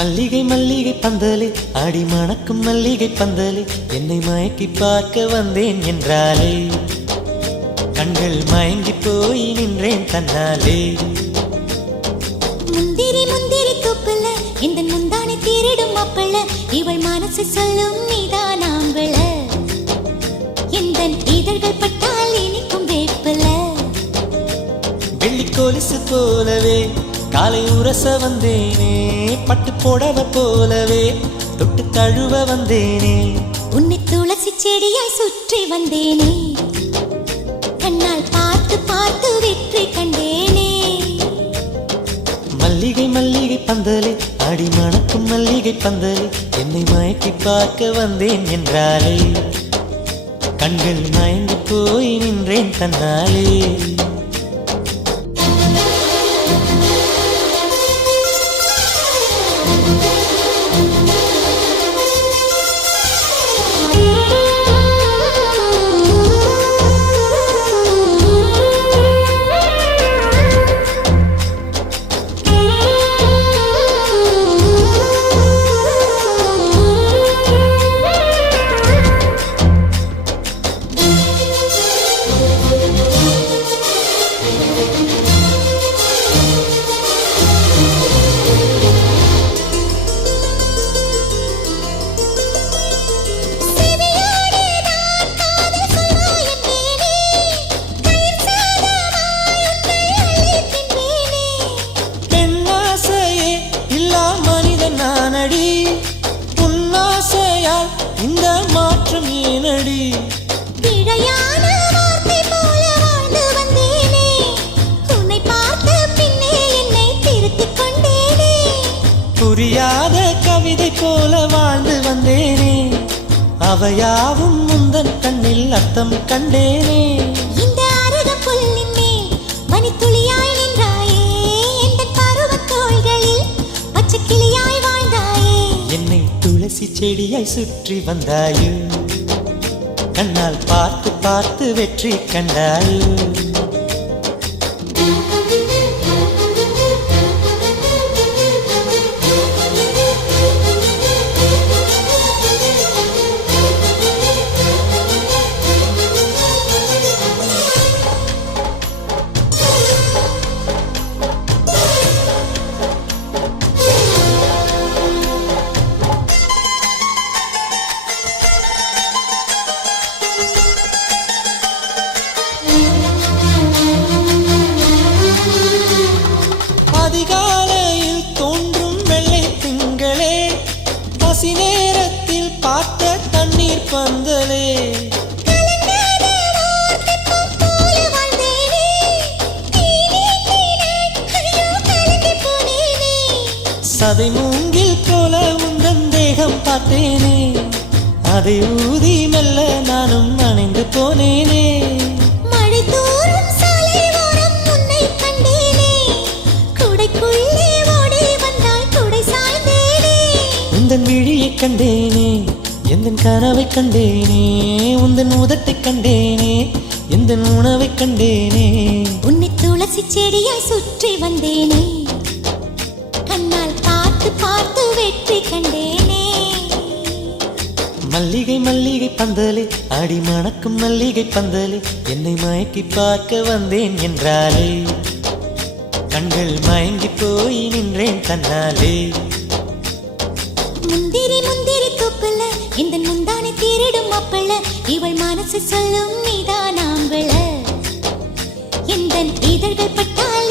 மல்லிகை மல்லிகை பந்தலே ஆடி மணக்கும் மல்லிகை பந்தலே என்னை மயக்கி பார்க்க வந்தேன் என்றாலே கண்கள் மயங்கி போய் நின்றேன் தன்னாலே. முந்திரி முந்திரி தூப்பல இந்த முந்தானை தீரிடும் அப்பள இவள் மனசு சொல்லும் நீதான் ஆம்பள இந்த இதழ்கள் பட்டால் இனிக்கும் வேப்பல. வெள்ளி கொலுசு போலவே காலை உரச வந்தேனே பட்டு போடவ போலவே தொட்டு தழுவ வந்தேனே உன்னை துளசி செடியாய் சுற்றி வந்தேனே கண்ணால் பார்த்து பார்த்து வெற்றி கண்டேனே. மல்லிகை மல்லிகை பந்தலே ஆடி மணக்கும் மல்லிகை பந்தலே என்னை மயக்கி பார்க்க வந்தேன் என்றாலே கண்கள் மயங்கி போய் நின்றேன் தன்னாலே. இந்த மாற்றம் ஏனடி பிழையான வார்த்தை போல வாழ்ந்து வந்தேனே உன்னை பார்த்த பின்னே என்னை திருத்திக் கொண்டேனே. புரியாத கவிதை போல வாழ்ந்து வந்தேனே அவையாவும் முந்தன் கண்ணில் அர்த்தம் கண்டேனே. இந்த அருக புல்லின் மேல் பனித்துளியாய் நின்றாயே இந்த பருவத் தோள்களில் பச்சை கிளியாய் வாழ்ந்தாயே என்னை துளசி செடியாய் சுற்றி வந்தாயோ கண்ணால் பார்த்து பார்த்து வெற்றி கண்டாயோ. அதிகாலையில் தோன்றும் வெள்ளை திங்களே பசி நேரத்தில் பார்த்த தண்ணீர் பந்தலே சதை மூங்கில் போல உந்தன் தேகம் பார்த்தேனே அதை ஊதி மெல்ல நானும் அணைந்து போனேனே. மழை தோறும் சாலை ஓரம் உன்னை கண்டேனே குடைக்குள்ளே ஓடி வந்தாய் குடை சாய்ந்தேனே. உந்தன் விழியை கண்டேனே எந்தன் கனவை கண்டேனே உந்தன் உதட்டை கண்டேனே எந்தன் உணவை கண்டேனே. உன்னை துளசி செடியாய் சுற்றி வந்தேனே கண்ணால் பார்த்து பார்த்து வெற்றி கண்டேனே. மல்லிகை மல்லிகை பந்தலே ஆடி மணக்கும் மல்லிகை பந்தலே என்னை மயக்கி பார்க்க வந்தேன் என்றாலே கண்கள் மயங்கி போய் நின்றேன் தன்னாலே. முந்திரி முந்திரி தூப்பல இந்த முந்தானை தீரிடும் அப்பள இவள் மனசு சொல்லும் நீதான் ஆம்பள இந்த இதழ்கள் பட்டால்